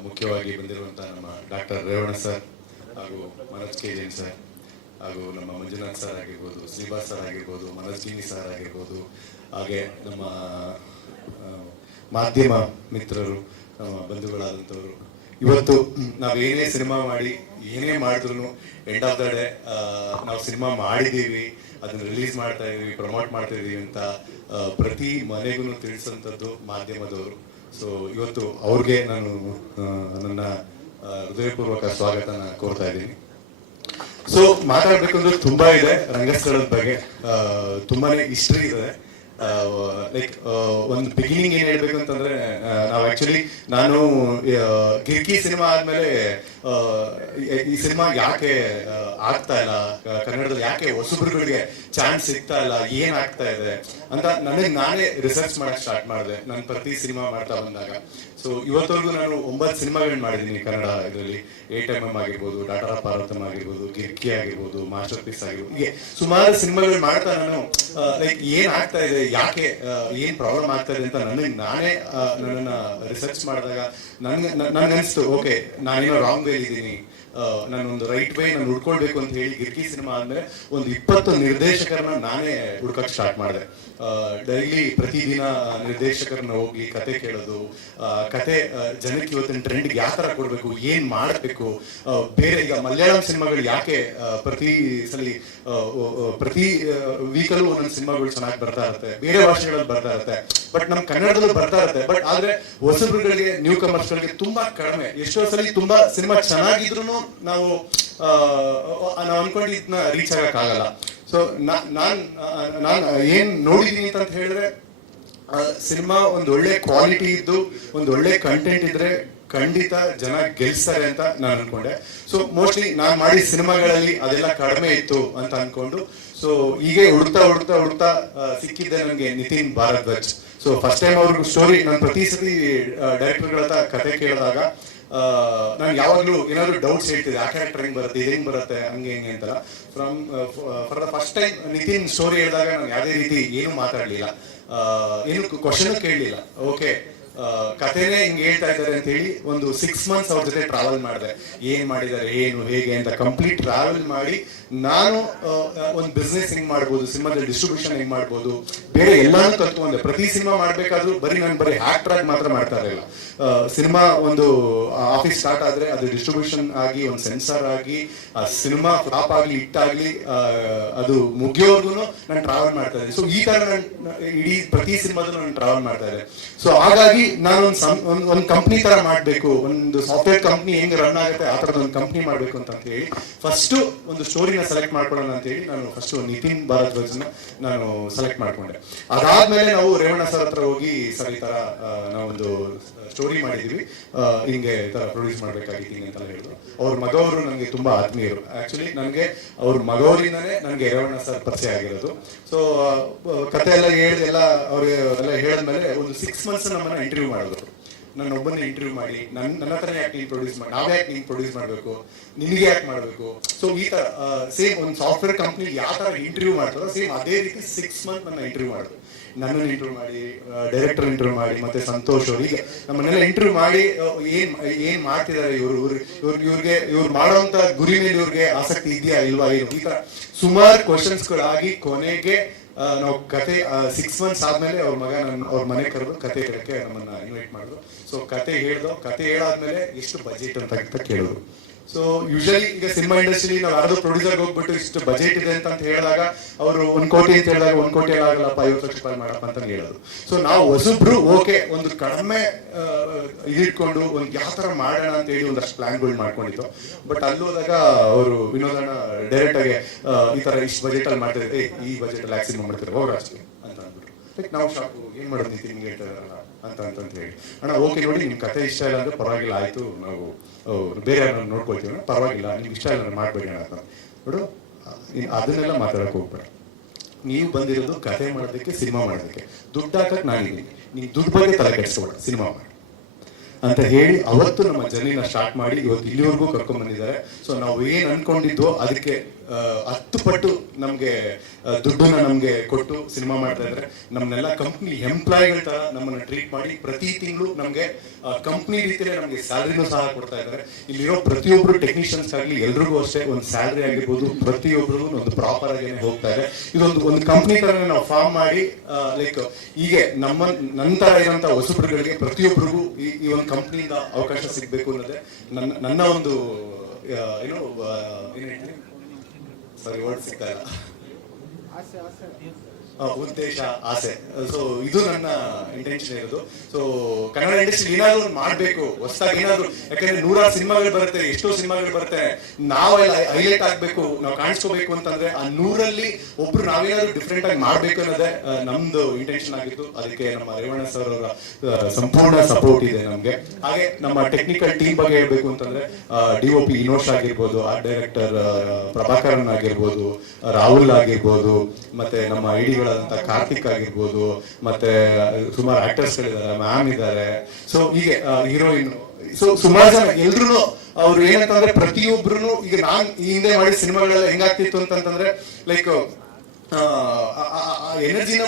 ಮುಖ್ಯವಾಗಿ ಬಂದಿರುವಂತಹ ನಮ್ಮ ಡಾಕ್ಟರ್ ರೇವಣ್ಣ ಸರ್ ಹಾಗೂ ಮನೋಜ್ ಕೆ ಜೈನ್ ಸರ್ ಹಾಗೂ ನಮ್ಮ ಮಂಜುನಾಥ್ ಸರ್ ಆಗಿರ್ಬೋದು, ಶ್ರೀನಿವಾಸ್ ಸರ್ ಆಗಿರ್ಬೋದು, ಮನೋಜ್ ಕಿನಿ ಸರ್ ಆಗಿರ್ಬೋದು, ಹಾಗೆ ನಮ್ಮ ಮಾಧ್ಯಮ ಮಿತ್ರರು, ನಮ್ಮ ಬಂಧುಗಳಾದಂಥವರು, ಇವತ್ತು ನಾವೇನೇ ಸಿನಿಮಾ ಮಾಡಿ ಏನೇ ಮಾಡಿದ್ರು ಎಂಡ್ ಆಫ್ ದ ಡೇ ನಾವು ಸಿನಿಮಾ ಮಾಡಿದ್ದೀವಿ, ಅದನ್ನ ರಿಲೀಸ್ ಮಾಡ್ತಾ ಇದೀವಿ, ಪ್ರಮೋಟ್ ಮಾಡ್ತಾ ಇದೀವಿ ಅಂತ ಪ್ರತಿ ಮನೆಗೂ ತಿಳಿಸೋಂಥದ್ದು ಮಾಧ್ಯಮದವರು. ಸೊ ಇವತ್ತು ಅವ್ರಿಗೆ ನಾನು ನನ್ನ ಹೃದಯಪೂರ್ವಕ ಸ್ವಾಗತನ ಕೋರ್ತಾ ಇದ್ದೀನಿ. ಸೊ ಮಾತಾಡ್ಬೇಕು ಅಂದ್ರೆ ತುಂಬಾ ಇದೆ ರಂಗಸ್ಥಳದ ಬಗ್ಗೆ, ತುಂಬಾನೇ ಹಿಸ್ಟ್ರಿ ಇದೆ. ಲೈಕ್ ಒಂದು ಬಿಗಿನಿಂಗ್ ಏನ್ ಹೇಳ್ಬೇಕು ಅಂತಂದ್ರೆ, ನಾವು ಆಕ್ಚುಲಿ ನಾನು ಗಿರ್ಕಿ ಸಿನಿಮಾ ಆದ್ಮೇಲೆ ಈ ಸಿನಿಮಾ ಯಾಕೆ ಆಗ್ತಾ ಇಲ್ಲ, ಕನ್ನಡದಲ್ಲಿ ಯಾಕೆ ಹೊಸಬ್ರುಗಳಿಗೆ ಚಾನ್ಸ್ ಸಿಗ್ತಾ ಇಲ್ಲ, ಏನ್ ಆಗ್ತಾ ಇದೆ ಅಂತ ನನಗೆ ನಾನೇ ರಿಸರ್ಚ್ ಮಾಡಕ್ ಸ್ಟಾರ್ಟ್ ಮಾಡಿದೆ ನಾನು ಪ್ರತಿ ಸಿನಿಮಾ ಮಾಡ್ತಾ ಬಂದಾಗ. ಸೊ ಇವತ್ತವರೆಗೂ ನಾನು 9 ಸಿನಿಮಾಗಳನ್ನ ಮಾಡಿದ್ದೀನಿ ಕನ್ನಡ ಇದರಲ್ಲಿ. 8mm ಆಗಿರ್ಬೋದು, ಡಾಟಾ ಪಾರ್ವತಮ್ ಆಗಿರ್ಬೋದು, ಗಿರ್ಕಿ ಆಗಿರ್ಬೋದು, ಮಾಸ್ಟರ್ ಪೀಸ್ ಆಗಿರ್ಬೋದು, ಹೀಗೆ ಸುಮಾರು ಸಿನಿಮಾಗಳು ಮಾಡ್ತಾ ನಾನು ಲೈಕ್ ಏನ್ ಆಗ್ತಾ ಇದೆ, ಯಾಕೆ ಏನ್ ಪ್ರಾಬ್ಲಮ್ ಆಗ್ತಾ ಇದೆ ಅಂತ ನನಗೆ ನಾನೇ ನನ್ನನ್ನ ರಿಸರ್ಚ್ ಮಾಡಿದಾಗ ನನ್ಗನ್ಸ್ತು, ಓಕೆ ನಾನೇನೋ ರಾಂಗ್ ವೇ ಇದ್ದೀನಿ, ನಾನೊಂದು ರೈಟ್ ವೇ ನಾನು ಹುಡ್ಕೊಳ್ಬೇಕು ಅಂತ ಹೇಳಿ ಗಿರ್ಕಿ ಸಿನಿಮಾ ಆದ್ಮೇಲೆ ಒಂದು 20 ನಿರ್ದೇಶಕರನ್ನ ನಾನೇ ಹುಡ್ಕಕ್ ಸ್ಟಾರ್ಟ್ ಮಾಡಿದೆ. ಡೈಲಿ ಪ್ರತಿದಿನ ನಿರ್ದೇಶಕರನ್ನ ಹೋಗಿ ಕತೆ ಕೇಳೋದು, ಕತೆ ಜನಕ್ಕೆ ಇವತ್ತಿನ ಟ್ರೆಂಡ್ಗೆ ಯಾವ ತರ ಕೊಡ್ಬೇಕು, ಏನ್ ಮಾಡಬೇಕು, ಬೇರೆ ಈಗ ಮಲಯಾಳಂ ಸಿನಿಮಾಗಳು ಯಾಕೆ ಪ್ರತಿ ವೀಕಲ್ಲೂ ಒಂದೊಂದು ಸಿನಿಮಾಗಳು ಚೆನ್ನಾಗಿ ಬರ್ತಾ ಇರುತ್ತೆ, ಬೇರೆ ಭಾಷೆಗಳಲ್ಲಿ ಬರ್ತಾ ಇರುತ್ತೆ, ಬಟ್ ನಮ್ ಕನ್ನಡದಲ್ಲಿ ಬರ್ತಾ ಇರುತ್ತೆ. ಬಟ್ ಆದ್ರೆ ಹೊಸಬರುಗಳಿಗೆ, ನ್ಯೂ ಕಮರ್ಸ್ಗಳಿಗೆ ತುಂಬಾ ಕಡಿಮೆ. ಎಷ್ಟೋ ಸಲ ತುಂಬಾ ಸಿನಿಮಾ ಚೆನ್ನಾಗಿದ್ರು ನಾವು ಅನ್ಕೊಂಡು ಇದನ್ನ ರೀಚ್ ಆಗಕ್ ಆಗಲ್ಲ. ಸೊ ನಾನ್ ಏನ್ ನೋಡಿದೀನಿ ಅಂತ ಹೇಳಿದ್ರೆ, ಸಿನಿಮಾ ಒಂದ್ ಒಳ್ಳೆ ಕ್ವಾಲಿಟಿ ಇದ್ದು ಒಂದ್ ಒಳ್ಳೆ ಕಂಟೆಂಟ್ ಇದ್ರೆ ಖಂಡಿತ ಜನ ಗೆಲ್ಸ್ತಾರೆ ಅಂತ ನಾನು ಅನ್ಕೊಂಡೆ. ಸೊ ಮೋಸ್ಟ್ಲಿ ನಾನ್ ಮಾಡಿದ ಸಿನಿಮಾಗಳಲ್ಲಿ ಅದೆಲ್ಲ ಕಡಿಮೆ ಇತ್ತು ಅಂತ ಅನ್ಕೊಂಡು, ಸೊ ಹೀಗೆ ಹುಡುಕ್ತಾ ಸಿಕ್ಕಿದ್ದೆ ನನಗೆ Nitin Bharadwaj. So first time ಅವ್ರಿಗೆ ಸ್ಟೋರಿ ನಾನು ಪ್ರತಿ ಸತಿ ಡೈರೆಕ್ಟರ್ಗಳ ಹತ್ರ ಕತೆ ಕೇಳಿದಾಗ ನಾನು ಯಾವಾಗ್ಲೂ ಏನಾದ್ರು ಡೌಟ್ಸ್ ಹೇಳ್ತಿದ್ದೆ, ಆ ಕ್ಯಾರೆಕ್ಟರ್ ಹೆಂಗ್ ಬರುತ್ತೆ, ಇದು ಹೆಂಗ್ ಬರುತ್ತೆ, ಹಂಗೆ ಹೆಂಗೆ ಅಂತಲ್ಲ. For the first time Nitin story ಹೇಳಿದಾಗ ನಾನು ಯಾವುದೇ ರೀತಿ ಏನು ಮಾತಾಡ್ಲಿಲ್ಲ, ಏನು ಕ್ವಶನ್ ಕೇಳಲಿಲ್ಲ. ಓಕೆ, ಕಥೆನೇ ಹಿಂಗ್ ಹೇಳ್ತಾ ಇದ್ದಾರೆ ಅಂತ ಹೇಳಿ ಒಂದು 6 months ಅವ್ರ ಜೊತೆ ಟ್ರಾವೆಲ್ ಮಾಡಿದೆ. ಏನ್ ಮಾಡಿದ್ದಾರೆ, ಏನು ಹೇಗೆ ಅಂತ ಕಂಪ್ಲೀಟ್ ಟ್ರಾವೆಲ್ ಮಾಡಿ ನಾನು ಒಂದು ಬಿಸ್ನೆಸ್ ಹೆಂಗ್ ಮಾಡ್ಬೋದು, ಸಿನಿಮಾದ ಡಿಸ್ಟ್ರಿಬ್ಯೂಷನ್ ಹೆಂಗ್ ಮಾಡ್ಬೋದು, ಬೇರೆ ಎಲ್ಲಾನು ಕಲ್ತ್ಕೊಂಡೆ. ಪ್ರತಿ ಸಿನಿಮಾ ಮಾಡ್ಬೇಕಾದ್ರೂ ನಾನು ಬರೀ ಆಕ್ಟರ್ ಆಗಿ ಮಾತ್ರ ಮಾಡ್ತಾ ಇರಲಿಲ್ಲ. ಸಿನಿಮಾ ಒಂದು ಆಫೀಸ್ ಸ್ಟಾರ್ಟ್ ಆದ್ರೆ ಅದು ಡಿಸ್ಟ್ರಿಬ್ಯೂಷನ್ ಆಗಿ, ಒಂದು ಸೆನ್ಸಾರ್ ಆಗಿ, ಸಿನಿಮಾ ಫ್ಲಾಪ್ ಆಗ್ಲಿ ಹಿಟ್ ಆಗ್ಲಿ, ಅದು ಮುಗಿಯೋರ್ಗು ನಾನು ಟ್ರಾವೆಲ್ ಮಾಡ್ತಾ ಇದ್ದೆ. ಸೊ ಈ ತರ ನಾನು ಇಡೀ ಪ್ರತಿ ಸಿನಿಮಾದಲ್ಲೂ ನಾನು ಟ್ರಾವೆಲ್ ಮಾಡ್ತಾ ಇದ್ದೆ. ಸೊ ಹಾಗಾಗಿ ನಾನು ಒಂದು ಕಂಪ್ನಿ ತರ ಮಾಡ್ಬೇಕು, ಒಂದು ಸಾಫ್ಟ್ವೇರ್ ಕಂಪ್ನಿ ಹೆಂಗ್ ರನ್ ಆಗುತ್ತೆ ಆ ತರದ ಒಂದು ಕಂಪ್ನಿ ಮಾಡ್ಬೇಕು ಅಂತ ಹೇಳಿ ಫಸ್ಟ್ ಒಂದು ಸ್ಟೋರಿನ ಸೆಲೆಕ್ಟ್ ಮಾಡ್ಕೊಳ್ಳೋಣ ಅಂತ ಹೇಳಿ ನಾನು ಫಸ್ಟ್ ನಿತಿನ್ ಭಾರದ್ವಾಜ್ನ ನಾನು ಸೆಲೆಕ್ಟ್ ಮಾಡ್ಕೊಂಡೆ. ಅದಾದ್ಮೇಲೆ ನಾವು ರೇವಣ್ಣ ಸರ್ ಹತ್ರ ಹೋಗಿ, ಸರ್ ಈ ತರ ನಾವೊಂದು ಸ್ಟೋರಿ ಮಾಡಿದೀವಿ, ಹಿಂಗೆ ಈ ತರ ಪ್ರೊಡ್ಯೂಸ್ ಮಾಡ್ಬೇಕಾಗಿದ್ದೀನಿ ಅಂತ ಹೇಳಿದ್ರು. ಅವ್ರ ಮಗವರು ನನಗೆ ತುಂಬಾ ಆತ್ಮೀಯರು. ಆಕ್ಚುಲಿ ನನಗೆ ಅವ್ರ ಮಗವರಿಂದಾನೇ ನನಗೆ ರೇವಣ್ಣ ಸರ್ ಪರಿಚಯ ಆಗಿರೋದು. ಸೊ ಕತೆ ಎಲ್ಲ ಹೇಳಿದೆಲ್ಲ ಅವ್ರಿಗೆ ಎಲ್ಲ ಹೇಳಿದ್ಮೇಲೆ ಒಂದು 6 months ನಮ್ಮನ್ನ ಇಂಟರ್ವ್ಯೂ ಮಾಡಿದ್ರು. ನನ್ನ ಒಬ್ಬನೇ ಇಂಟರ್ವ್ಯೂ ಮಾಡಿ ನನ್ನ ಹತ್ರನೇ ಯಾಕೆ ನೀನು ಪ್ರೊಡ್ಯೂಸ್ ಮಾಡಿ, ನಾವೇ ಯಾಕೆ ನೀನು ಪ್ರೊಡ್ಯೂಸ್ ಮಾಡಬೇಕು, ನಿನಗೆ ಯಾಕೆ ಮಾಡಬೇಕು. ಸೊ ಈ ತರ ಸೇಮ್ ಒಂದು ಸಾಫ್ಟ್ವೇರ್ ಕಂಪ್ನಿ ಯಾವ ತರ ಇಂಟರ್ವ್ಯೂ ಮಾಡ್ತಾರೋ ಸೇಮ್ ಅದೇ ರೀತಿ 6 ಮಂತ್ ನನ್ನ ಇಂಟರ್ವ್ಯೂ ಮಾಡಿದ್ರು. ನನ್ನನ್ನು ಇಂಟರ್ವ್ಯೂ ಮಾಡಿ, ಡೈರೆಕ್ಟರ್ ಇಂಟರ್ವ್ಯೂ ಮಾಡಿ, ಮತ್ತೆ ಸಂತೋಷ್ ಅವ್ರು, ಹೀಗೆ ನಮ್ಮನ್ನೆಲ್ಲ ಇಂಟರ್ವ್ಯೂ ಮಾಡಿ ಏನ್ ಮಾಡ್ತಿದ್ದಾರೆ ಇವ್ರು ಮಾಡೋಂತ ಗುರಿ ಮೇಲೆ ಇವ್ರಿಗೆ ಆಸಕ್ತಿ ಇದೆಯಾ ಇಲ್ವಾ, ಈ ತರ ಸುಮಾರು ಕ್ವಶನ್ಸ್ಗಳಾಗಿ ಕೊನೆಗೆ ನಾವು ಕತೆ 6 ಮಂತ್ಸ್ ಆದ್ಮೇಲೆ ಅವ್ರ ಮನೆ ಕರೆದು ಕತೆ ಹೇಳಕ್ಕೆ ನಮ್ಮನ್ನ ಇನ್ವೈಟ್ ಮಾಡಿದ್ರು. ಸೊ ಕತೆ ಹೇಳಾದ್ಮೇಲೆ ಎಷ್ಟು ಬಜೆಟ್ ಅಂತ ಕೇಳಿದ್ರು. ಸೊ ಯೂಶಲಿ ಈಗ ಸಿನಿಮಾ ಇಂಡಸ್ಟ್ರಿ ನಾವು ಯಾರಾದ್ರೂ ಪ್ರೊಡ್ಯೂಸರ್ ಹೋಗ್ಬಿಟ್ಟು ಇಷ್ಟು ಬಜೆಟ್ ಇದೆ ಅಂತ ಹೇಳಿದಾಗ ಅವರು 1 ಕೋಟಿ ಅಂತ ಹೇಳಿದಾಗ 1 ಕೋಟಿ ಆಗಲ್ಲಪ್ಪ 50 ಲಕ್ಷ ರೂಪಾಯಿ ಮಾಡಪ್ಪ ಅಂತ ಹೇಳೋದು. ಸೊ ನಾವು ಹೊಸಬ್ರು ಓಕೆ ಒಂದು ಕಡಿಮೆ ಇಟ್ಕೊಂಡು ಒಂದು ಯಾವ ತರ ಮಾಡೋಣ ಅಂತ ಹೇಳಿ ಒಂದಷ್ಟು ಪ್ಲಾನ್ಗಳು ಮಾಡ್ಕೊಂಡಿತ್ತು. ಬಟ್ ಅಲ್ಲಿ ಹೋದಾಗ ಅವರು ವಿನೋದಣ್ಣ ಡೈರೆಕ್ಟ್ ಆಗಿ ಈ ತರ ಇಷ್ಟು ಬಜೆಟ್ ಅಲ್ಲಿ ಮಾಡ್ತಿದ್ರೆ ಈ ಬಜೆಟ್ ಅಲ್ಲಿ ಆಕ್ಸಿನ್ ಮಾಡ್ತಾರೆ ಹೋಗ್ರ ಅಷ್ಟೇ ಅಂತ ಅಂದ್ಬಿಟ್ಟು ಲೈಕ್ ನಾವು ಶಾಕು ಏನ್ ಮಾಡೋದು ನಿಂಗೆ ಹೇಳ್ತಾರಲ್ಲ ಅಂತ ಹೇಳಿ, ಅಣ್ಣ ಓಕೆ ನೋಡಿ ನಿಮ್ ಕತೆ ಇಷ್ಟ ಇಲ್ಲ ಅಂದ್ರೆ ಪರವಾಗಿಲ್ಲ, ಆಯ್ತು ನಾವು ಬೇರೆ ಯಾರನ್ನ ನೋಡ್ಕೊಳ್ತೀವಿ, ಪರವಾಗಿಲ್ಲ ನಿಮ್ಗೆ ಇಷ್ಟ ಇಲ್ಲ ಮಾಡ್ಬೇಡಿ ಅಂತ ನೋಡು. ಅದನ್ನೆಲ್ಲ ಮಾತಾಡಕ್ ಹೋಗ್ಬೇಡ, ನೀವು ಬಂದಿರೋದು ಕತೆ ಮಾಡೋದಕ್ಕೆ, ಸಿನಿಮಾ ಮಾಡೋದಕ್ಕೆ, ದುಡ್ಡು ಹಾಕಕ್ ನಾನಿದ್ದೀನಿ, ನೀನ್ ದುಡ್ಡು ಬಗ್ಗೆ ತಲೆ ಕೆಡಿಸ್ಕೊಬೇಡ, ಸಿನಿಮಾ ಮಾಡಿ ಅಂತ ಹೇಳಿ ಅವತ್ತು ನಮ್ಮ ಜರ್ನಿನ ಸ್ಟಾರ್ಟ್ ಮಾಡಿ ಇವತ್ತು ಇಲ್ಲಿವರೆಗೂ ಕರ್ಕೊಂಡ್ ಬಂದಿದ್ದಾರೆ. ಸೊ ನಾವು ಏನ್ ಅನ್ಕೊಂಡಿದ್ವೋ ಅದಕ್ಕೆ 10 ಪಟ್ಟು ನಮ್ಗೆ ದುಡ್ಡನ್ನ ನಮ್ಗೆ ಕೊಟ್ಟು ಸಿನಿಮಾ ಮಾಡ್ತಾ ಇದ್ದಾರೆ. ನಮ್ಮನ್ನೆಲ್ಲ ಕಂಪ್ನಿ ಎಂಪ್ಲಾಯಿಗಳ ತರ ನಮ್ಮನ್ನ ಟ್ರೀಟ್ ಮಾಡಿ ಪ್ರತಿ ತಿಂಗಳು ನಮ್ಗೆ ಕಂಪ್ನಿ ರೀತಿಯಲ್ಲಿ ನಮ್ಗೆ ಸ್ಯಾಲರಿನೂ ಸಹ ಕೊಡ್ತಾ ಇದ್ದಾರೆ. ಇಲ್ಲಿರೋ ಪ್ರತಿಯೊಬ್ರು ಟೆಕ್ನಿಷಿಯನ್ಸ್ ಆಗಲಿ ಎಲ್ರಿಗೂ ಅಷ್ಟೇ ಒಂದು ಸ್ಯಾಲರಿ ಆಗಿರ್ಬೋದು, ಪ್ರತಿಯೊಬ್ಬರಿಗೂ ಒಂದು ಪ್ರಾಪರ್ ಆಗಿ ಹೋಗ್ತಾ ಇದೆ. ಇದೊಂದು ಕಂಪ್ನಿ ತರ ನಾವು ಫಾರ್ಮ್ ಮಾಡಿ ಲೈಕ್ ಹೀಗೆ ನಂತರ ಇರುವಂತ ಹೊಸಬ್ರುಗಳಿಗೆ ಪ್ರತಿಯೊಬ್ಬರಿಗೂ ಈ ಒಂದು ಕಂಪ್ನಿಯಿಂದ ಅವಕಾಶ ಸಿಗ್ಬೇಕು ಅನ್ನೋದೇ ನನ್ನ ಒಂದು ಏನು ಸಾರಿ ವರ್ಡ್ ಸಿಗ್ತಾ ಇಲ್ಲ, ಉದ್ದೇಶ, ಆಸೆ. ಸೊ ಇದು ನನ್ನ ಇಂಟೆನ್ಷನ್ ಇರೋದು. ಸೊ ಕನ್ನಡ ಇಂಡಸ್ಟ್ರಿ ಏನಾದ್ರು ಮಾಡ್ಬೇಕು ಹೊಸದಾಗಿ ಏನಾದ್ರು, ಯಾಕಂದ್ರೆ 100 ಸಿನಿಮಾಗಳು ಬರುತ್ತೆ, ಎಷ್ಟೋ ಸಿನಿಮಾಗಳು ಬರುತ್ತೆ, ನಾವೆಲ್ಲ ಹೈಲೈಟ್ ಆಗ್ಬೇಕು, ನಾವು ಕಾಣಿಸ್ಕೋಬೇಕು ಅಂತಂದ್ರೆ ಆ 100ರಲ್ಲಿ ಒಬ್ರು ನಾವೇನಾದ್ರು ಡಿಫ್ರೆಂಟ್ ಆಗಿ ಮಾಡ್ಬೇಕು ಅನ್ನೋದೇ ನಮ್ದು ಇಂಟೆನ್ಷನ್ ಆಗಿತ್ತು. ಅದಕ್ಕೆ ನಮ್ಮ ರೇವಣ್ಣ ಸರ್ ಅವರ ಸಂಪೂರ್ಣ ಸಪೋರ್ಟ್ ಇದೆ ನಮ್ಗೆ. ಹಾಗೆ ನಮ್ಮ ಟೆಕ್ನಿಕಲ್ ಟೀಮ್ ಬಗ್ಗೆ ಹೇಳ್ಬೇಕು ಅಂತಂದ್ರೆ DOP ಇನೋಶ್ ಆಗಿರ್ಬೋದು, ಆರ್ಟ್ ಡೈರೆಕ್ಟರ್ ಪ್ರಭಾಕರನ್ ಆಗಿರ್ಬೋದು, ರಾಹುಲ್ ಆಗಿರ್ಬೋದು, ಮತ್ತೆ ನಮ್ಮ ಐಡಿಗಳಾದಂತ ಕಾರ್ತಿಕ್ ಆಗಿರ್ಬೋದು, ಮತ್ತೆ ಸುಮಾರು ಆಕ್ಟರ್ಸ್ ಗಳಿದ್ದಾರೆ, ಮ್ಯಾಮ್ ಇದ್ದಾರೆ, ಸೊ ಹೀಗೆ ಹೀರೋಯಿನ್, ಸೊ ಸುಮಾರು ಜನ ಎಲ್ರು ಅವ್ರು ಏನಂತಂದ್ರೆ ಪ್ರತಿಯೊಬ್ರು ಈಗ ನಾನ್ ಈ ಹಿಂದೆ ಮಾಡಿದ ಸಿನಿಮಾಗಳೆಲ್ಲ ಹೆಂಗಾಗ್ತಿತ್ತು ಅಂತಂದ್ರೆ ಲೈಕ್ ಎನರ್ಜಿನ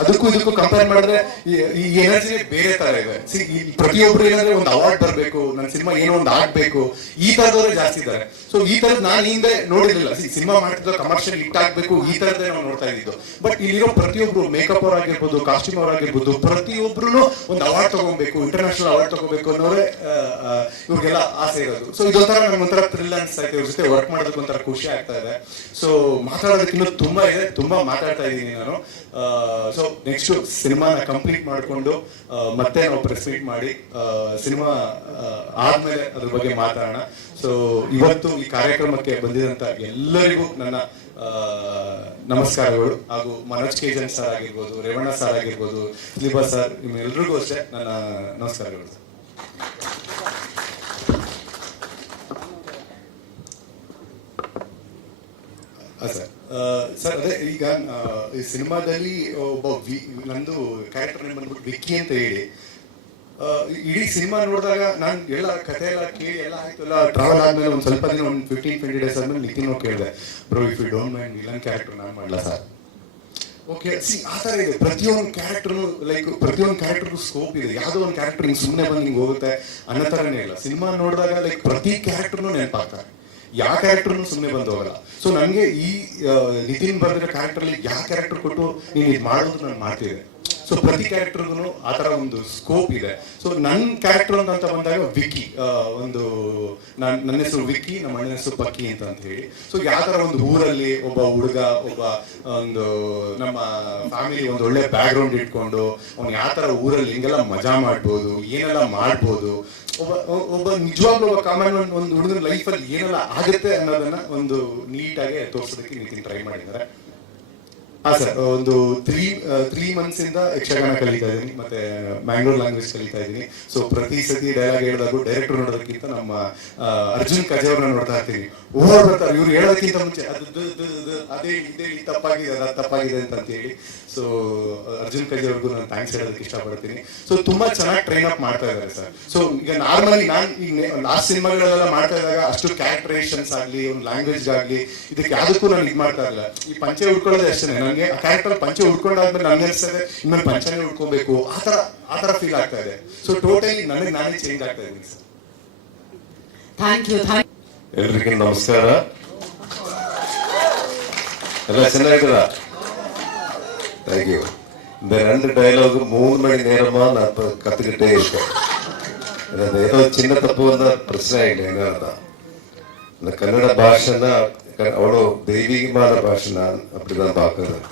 ಅದಕ್ಕೂ ಇದಕ್ಕೂ ಕಂಪೇರ್ ಮಾಡಿದ್ರೆ ಈ ಎನರ್ಜಿ ಬೇರೆ ತರ ಇದೆ. ಪ್ರತಿಯೊಬ್ರು ಏನಂದ್ರೆ ಒಂದು ಅವಾರ್ಡ್ ಬರ್ಬೇಕು, ನನ್ನ ಸಿನಿಮಾ ಏನೋ ಒಂದು ಆಗ್ಬೇಕು, ಈ ತರದವ್ರೆ ಜಾಸ್ತಿ ಇದ್ದಾರೆ. ಸೊ ಈ ತರದ್ ನಾನು ಹಿಂದೆ ನೋಡಿರ್ಲಿಲ್ಲ. ಸಿನಿಮಾ ಮಾಡ್ತಿದ್ದು ಕಮರ್ಷಿಯಲ್ ಹಿಟ್ ಆಗ್ಬೇಕು, ಈ ತರದೇ ನಾವು ನೋಡ್ತಾ ಇದ್ದಿದ್ದು. ಬಟ್ ಇಲ್ಲಿರೋ ಪ್ರತಿಯೊಬ್ರು ಮೇಕಪ್ ಅವ್ರ ಆಗಿರ್ಬೋದು, ಕಾಸ್ಟ್ಯೂಮ್ ಅವ್ರ ಆಗಿರ್ಬೋದು, ಪ್ರತಿಯೊಬ್ರು ಒಂದು ಅವಾರ್ಡ್ ತಗೋಬೇಕು, ಇಂಟರ್ನ್ಯಾಷನಲ್ ಅವಾರ್ಡ್ ತಗೋಬೇಕು ಅನ್ನೋರೆ ಇವ್ರಿಗೆಲ್ಲ ಆಸೆ ಇರೋದು. ಸೊ ಇದೊಂಥರ ನಮ್ಗೊಂಥರ ಥ್ರಿಲ್ ಅನ್ಸ್ತಾ ಇದೆ, ಇವ್ರ ಜೊತೆ ವರ್ಕ್ ಮಾಡೋದಕ್ಕೆ ಒಂಥರ ಖುಷಿ ಆಗ್ತಾ ಇದೆ. ಸೊ ಮಾತಾಡೋದಕ್ಕೆ ಇನ್ನೂ ತುಂಬಾ ಇದೆ, ತುಂಬಾ ಮಾತಾಡ್ತಾ ಇದ್ದೀನಿ ನಾನು. ಸೊ ನೆಕ್ಸ್ಟ್ ಸಿನಿಮಾನ ಕಂಪ್ಲೀಟ್ ಮಾಡಿಕೊಂಡು ಮತ್ತೆ ನಾವು ಪ್ರೆಸ್ ಮೀಟ್ ಮಾಡಿ ಸಿನಿಮಾ ಆದ್ಮೇಲೆ ಅದ್ರ ಬಗ್ಗೆ ಮಾತಾಡೋಣ. ಸೊ ಇವತ್ತು ಈ ಕಾರ್ಯಕ್ರಮಕ್ಕೆ ಬಂದಿದಂತ ಎಲ್ಲರಿಗೂ ನನ್ನ ನಮಸ್ಕಾರಗಳು. ಹಾಗೂ ಮನೋಜ್ ಕೇಜನ್ ಸರ್ ಆಗಿರ್ಬೋದು, ರೇವಣ್ಣ ಸರ್ ಆಗಿರ್ಬೋದು, ಸ್ಲಿಬಾ ಸರ್, ನಿಮ್ಮೆಲ್ರಿಗೂ ಅಷ್ಟೇ ನನ್ನ ನಮಸ್ಕಾರಗಳು. ಸರ್ ಅದೇ ಈಗ ಈ ಸಿನಿಮಾದಲ್ಲಿ ಒಬ್ಬ ನಂದು ಕ್ಯಾರೆಕ್ಟರ್ ನೇಮ್ ಬಂದ್ಬಿಟ್ಟು ವಿಕ್ಕಿ ಅಂತ ಹೇಳಿ, ಇಡೀ ಸಿನಿಮಾ ನೋಡಿದಾಗ ನಾನು ಎಲ್ಲ ಕಥೆ ಎಲ್ಲ ಕೇಳಿ ಎಲ್ಲ ಆಯ್ತು, ಎಲ್ಲ ಟ್ರಾವೆಲ್ ಆದ್ಮೇಲೆ ಒಂದು ಸ್ವಲ್ಪ ದಿನ ಒಂದು 15-20 ಡೇಸ್ ಆದ್ಮೇಲೆ ನಿತಿನ್ ಕೇಳಿದೆ, bro if you don't mind villain character ನಾನು ಮಾಡಲ್ಲ ಸರ್. ಓಕೆ, ಆ ತರ ಇದೆ. ಪ್ರತಿಯೊಂದು ಕ್ಯಾರೆಕ್ಟರ್ನು ಲೈಕ್ ಪ್ರತಿಯೊಂದು ಕ್ಯಾರೆಕ್ಟರ್ಗೂ ಸ್ಕೋಪ್ ಇದೆ. ಯಾವ್ದೋ ಒಂದು ಕ್ಯಾರೆಕ್ಟರ್ ಹಿಂಗ್ ಸುಮ್ಮನೆ ಬಂದು ಹಿಂಗೆ ಹೋಗುತ್ತೆ ಅನ್ನೋ ತರನೇ ಇಲ್ಲ. ಸಿನಿಮಾ ನೋಡಿದಾಗ ಲೈಕ್ ಪ್ರತಿ ಕ್ಯಾರೆಕ್ಟರ್ನು ನೆನಪಾಗ್ತಾರೆ, ಯಾವ ಕ್ಯಾರೆಕ್ಟರ್ನು ಸುಮ್ಮನೆ ಬಂದು ಹೋಗಲ್ಲ. ಸೊ ನನಗೆ ಈ ನಿತಿನ್ ಬರ್ದಿರೋ ಕ್ಯಾರೆಕ್ಟರ್ ಅಲ್ಲಿ ಯಾವ ಕ್ಯಾರೆಕ್ಟರ್ ಕೊಟ್ಟು ನೀನು ಇದು ಮಾಡೋದು ನಾನು ಮಾಡ್ತಿದ್ದೆ. ಸೊ ಪ್ರತಿ ಕ್ಯಾರೆಕ್ಟರ್ಗೂ ಆ ತರ ಒಂದು ಸ್ಕೋಪ್ ಇದೆ. ಸೊ ನನ್ನ ಕ್ಯಾರೆಕ್ಟರ್ ಅಂತ ಬಂದಾಗ ವಿಕ್ಕಿ, ಒಂದು ನನ್ನ ಹೆಸರು ವಿಕ್ಕಿ, ನಮ್ಮ ಅಣ್ಣನ ಹೆಸರು ಪಕ್ಕಿ ಅಂತ ಹೇಳಿ. ಸೊ ಯಾವ ತರ ಒಂದು ಊರಲ್ಲಿ ಒಬ್ಬ ಹುಡುಗ, ಒಬ್ಬ ಒಂದು ನಮ್ಮ ಫ್ಯಾಮಿಲಿ ಒಂದು ಒಳ್ಳೆ ಬ್ಯಾಕ್ ಗ್ರೌಂಡ್ ಇಟ್ಕೊಂಡು ಅವ್ನು ಯಾವ ತರ ಊರಲ್ಲಿ ಹಿಂಗೆಲ್ಲ ಮಜಾ ಮಾಡ್ಬೋದು, ಏನೆಲ್ಲ ಮಾಡ್ಬೋದು, ಒಬ್ಬ ನಿಜವಾಗ್ಲೂ ಒಬ್ಬ ಕಾಮನ್ ಒಂದು ಹುಡುಗನ ಲೈಫಲ್ಲಿ ಏನೆಲ್ಲ ಆಗುತ್ತೆ ಅನ್ನೋದನ್ನ ಒಂದು ನೀಟಾಗಿ ತೋರಿಸೋದಕ್ಕೆ ನಿತಿನ್ ಟ್ರೈ ಮಾಡಿದ್ದಾರೆ. ಹಾ ಸರ್, ಒಂದು ತ್ರೀ ಮಂತ್ಸ್ ಇಂದ ಯಕ್ಷಗಾನ ಕಲಿತಾ ಇದ್ದೀನಿ, ಮತ್ತೆ ಮ್ಯಾಂಗ್ಳೂರ್ ಲ್ಯಾಂಗ್ವೇಜ್ ಕಲಿತಾ ಇದ್ದೀನಿ. ಸೊ ಪ್ರತಿ ಸತಿ ಡೈಲಾಗ್ ಹೇಳಿದಾಗೂ ಡೈರೆಕ್ಟರ್ ನೋಡೋದಕ್ಕಿಂತ ನಮ್ಮ ಅರ್ಜುನ್ ಕಜೆ ಅವ್ರನ್ನ ನೋಡ್ತಾ ಇರ್ತೀನಿ. ಓವರ್ ಬರ್ತಾರೆ ಇವ್ರು ಹೇಳೋದಕ್ಕಿಂತ ಮುಂಚೆ ಅದೇ ಇದೇ ತಪ್ಪಾಗಿದೆ ಅದು ತಪ್ಪಾಗಿದೆ ಅಂತ ಹೇಳಿ. ಸೊ ಅರ್ಜುನ್ ಕಜೆ ಅವ್ರಿಗೂ ನಾನು ಥ್ಯಾಂಕ್ಸ್ ಹೇಳೋದಕ್ಕೆ ಇಷ್ಟಪಡ್ತೀನಿ. ಸೊ ತುಂಬಾ ಚೆನ್ನಾಗಿ ಟ್ರೈನ್ ಅಪ್ ಮಾಡ್ತಾ ಇದ್ದಾರೆ ಸರ್. ಸೊ ಈಗ ನಾರ್ಮಲಿ ನಾನು ಈಗ ಲಾಸ್ಟ್ ಸಿನಿಮಾಗಳೆಲ್ಲ ಮಾಡ್ತಾ ಇದ್ದಾಗ ಅಷ್ಟು ಕ್ಯಾರೆಕ್ಟರೇಷನ್ಸ್ ಆಗಲಿ, ಒಂದು ಲ್ಯಾಂಗ್ವೇಜ್ ಆಗಲಿ, ಇದಕ್ಕೆ ಯಾವುದಕ್ಕೂ ನಾನು ಇದು ಮಾಡ್ತಾ ಇಲ್ಲ. ಈ ಪಂಚೆ ಉಡ್ಕೊಳ್ಳೋದೇ ಅಷ್ಟೇ. ನನಗೆ ಆ ಕ್ಯಾರೆಕ್ಟರ್ ಪಂಚೆ ಉಡ್ಕೊಂಡಾದ್ಮೇಲೆ ನನಗೆ ಅನಿಸ್ತದೆ ಇನ್ಮೇಲೆ ಪಂಚನೆ ಉಡ್ಕೊಬೇಕು, ಆ ಥರ ಫೀಲ್ ಆಗ್ತಾ ಇದೆ. ಸೊ ಟೋಟಲಿ ನನಗೆ ನಾನೇ ಚೇಂಜ್ ಆಗ್ತಾ ಇದ್ದೀನಿ ಸರ್. Thank you. ಎಲ್ರಿಗೂ ನಮಸ್ಕಾರ. ಎಲ್ಲ ಚೆನ್ನಾಗಿದ್ದೀರಾ? Thank you. இந்த 2 டயலாக் 3 மணி நேரமா நான் இப்போ கற்றுக்கிட்டே இருக்கேன். அது ஏதோ சின்ன தப்பு வந்தால் பிரச்சனை இல்லை. என்னதான் இந்த கன்னட பாஷைன்னா அவ்வளோ தெய்வீகமான பாஷை, நான் அப்படிதான் பார்க்குறேன்.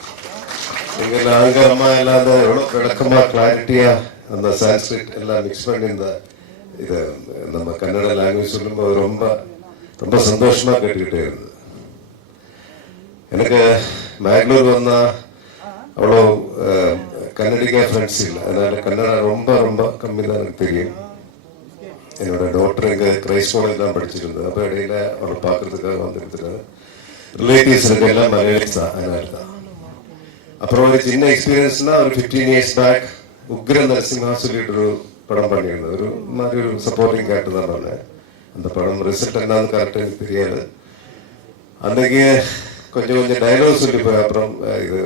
இங்கே நாங்கள் அம்மா எல்லாம் எவ்வளோ விளக்கமாக கிளாரிட்டியாக அந்த சான்ஸ்கிரிட் எல்லாம் மிக்ஸ் பண்ணி இதை நம்ம கன்னட லாங்குவேஜ் சொல்லும்போது ரொம்ப ரொம்ப சந்தோஷமாக கேட்டுக்கிட்டே இருந்தது. எனக்கு மேங்களூர் வந்தால் அவ்வளோ கன்னடிக்கா ஃப்ரெண்ட்ஸ் இல்லை, அதனால் கன்னடா ரொம்ப ரொம்ப கம்மி தான் எனக்கு தெரியும். என்னோட டாக்டர் இங்கே கிரைஸ்ட் காலேஜ் தான் படிச்சிருந்தது. அப்போ இடையில அவளை பார்க்கறதுக்காக வந்துருக்குறாரு. ரிலேட்டிவ்ஸ் எல்லாம் மலையாளிஸ் தான், அதனால தான். அப்புறம் ஒரு சின்ன எக்ஸ்பீரியன்ஸ்னா ஒரு 15 years பேக் உக்ர நரசிம்ஹா சொல்லிட்டு ஒரு படம் பண்ணியிருந்தேன். ஒரு மாதிரி ஒரு சப்போர்ட்டிங் கேரக்டர் தான் பண்ணேன். அந்த படம் ரிசல்ட் என்னன்னு கரெக்டாக எனக்கு தெரியாது. அன்னைக்கு கொஞ்சம் கொஞ்சம் டைலாக் சொல்லிப்பேன். அப்புறம் இது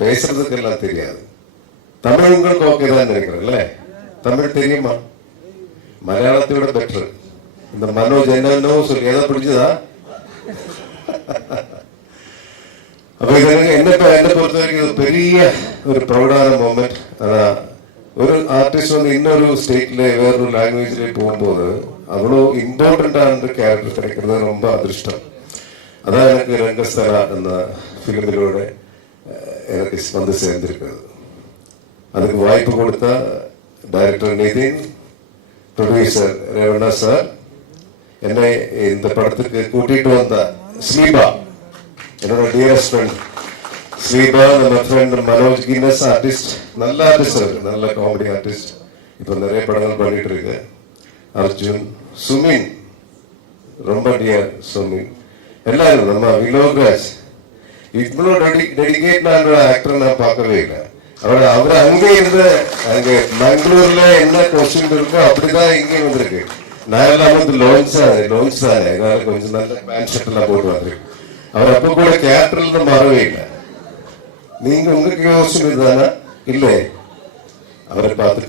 பேசுறதுக்கு எல்லாம் தெரியாது. தமிழ் உங்களுக்கு ஓகே தான் நினைக்கிறேன்ல? தமிழ் தெரியுமா? மலையாளத்தை விட பெட்டர். இந்த மனோஜ் என்னன்னு சொல்லி எதை பிடிச்சதா? அப்ப இது என்ன பொறுத்த வரைக்கும் இது பெரிய ஒரு ப்ரௌடான மூமெண்ட். ஆனா ஒரு ஆர்டிஸ்ட் வந்து இன்னொரு ஸ்டேட்ல வேறொரு லாங்குவேஜ்ல போகும்போது அவ்வளோ இம்பார்ட்டண்டான கேரக்டர் கிடைக்கிறது ரொம்ப அதிர்ஷ்டம். அதான் எனக்கு ரங்கஸ்தலா அந்த ஃபிலிமிலோட எனக்கு வந்து சேர்ந்திருக்கிறது. அதுக்கு வாய்ப்பு கொடுத்தா director Nitin, producer Revanna sir, என்னை இந்த படத்துக்கு கூட்டிட்டு வந்த ஸ்லீபா, என்னோட டியரஸ்ட் ஃப்ரெண்ட் ஸ்லீபா, நம்ம ஃப்ரெண்ட் மனோஜ் கின்னஸ் ஆர்டிஸ்ட், நல்ல ஆர்டிஸ்ட், நல்ல காமெடி ஆர்டிஸ்ட், இப்போ நிறைய படங்கள் பண்ணிட்டு இருக்கு. அர்ஜுன், சுமின், ரொம்ப டியர் சுமின், எல்லாரும் நம்ம வினோத்ராஜ், இவ்வளோ டெடிகேட்டான ஆக்டர் நான் பார்க்கவே இல்லை. அவர் அங்கே இருந்து அங்கே பெங்களூர்ல என்ன கொஸ்டின் இருக்கோ அப்படிதான் இங்கே வந்திருக்கு. நான் எல்லாம் வந்து லோன்ஸ் தானே, அதனால கொஞ்சம் நல்ல பேண்ட் ஷர்ட் எல்லாம் போட்டு வந்திருக்கு. அவர் அப்போ கூட கேரக்டர்ல இருந்து மாறவே இல்லை. நீங்க உங்களுக்கு யோசிச்சு தானே இல்லை அவரை பார்த்து